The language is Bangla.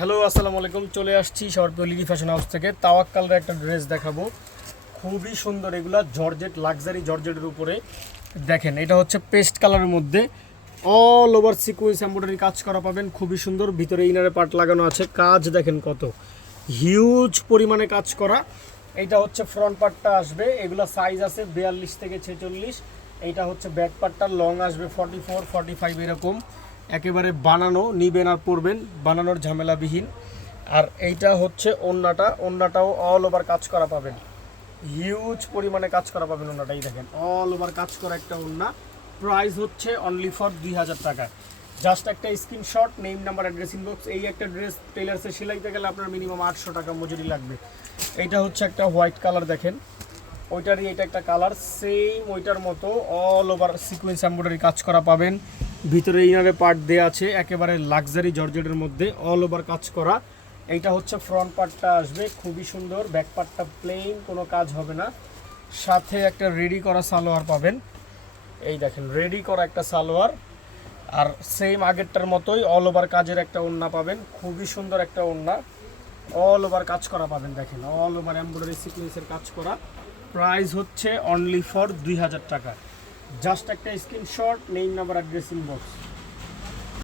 হ্যালো আসসালামু আলাইকুম, চলে আসছি শহরপুর লিডি ফ্যাশন হাউস থেকে। তাওয়াক্কালের একটা ড্রেস দেখাবো, খুবই সুন্দর। এগুলা জর্জেট, লাক্সারি জর্জেটের উপরে দেখেন। এটা হচ্ছে পেস্ট কালারের মধ্যে অল ওভার সিকোয়েন্স এমব্রয়ডারি কাজ করা পাবেন, খুবই সুন্দর। ভিতরে ইনারে পার্ট লাগানো আছে, কাজ দেখেন কত হিউজ পরিমাণে কাজ করা। এইটা হচ্ছে ফ্রন্ট পার্টটা আসবে, এগুলা সাইজ আছে 42 থেকে 46। এইটা হচ্ছে ব্যাক পার্টটা লং আসবে 44 45 এরকম। একেবারে বানানো, নিবেন আর পরবেন, বানানোর ঝামেলাবিহীন। আর এইটা হচ্ছে ওন্নাটাও অল ওভার কাজ করা পাবেন, হিউজ পরিমাণে কাজ করা পাবেন। ওন্নাটাই দেখেন অল ওভার কাজ করা একটা ওন্না। প্রাইস হচ্ছে অনলি ফর 2000 টাকা। জাস্ট একটা screenshot, name number address inbox. এই একটা ড্রেস টেলার্সে সেলাইতে গেলে আপনার মিনিমাম 800 টাকা মজুরি লাগবে। এইটা হচ্ছে একটা হোয়াইট কালার দেখেন, ওইটারই এটা একটা কালার সেম ওইটার মতো অল ওভার সিকোয়েন্স এমব্রয়ডারি কাজ করা পাবেন। ভিতরে ইনারে পার্ট দেওয়া আছে, একেবারে লাক্সারি জর্জেটের মধ্যে অল ওভার কাজ করা। এইটা হচ্ছে ফ্রন্ট পার্টটা আসবে, খুবই সুন্দর। ব্যাক পার্টটা প্লেন, কোনো কাজ হবে না। সাথে একটা রেডি করা সালোয়ার পাবেন, এই দেখেন রেডি করা একটা সালোয়ার। আর সেম আগেরটার মতোই অল ওভার কাজের একটা ওড়না পাবেন, খুবই সুন্দর একটা ওড়না। অল ওভার কাজ করা পাবেন, দেখেন অল ওভার এমব্রয়ডারি সিকোয়েন্সের কাজ করা। প্রাইস হচ্ছে অনলি ফর 2000 টাকা। জাস্ট একটা screenshot, name number address inbox.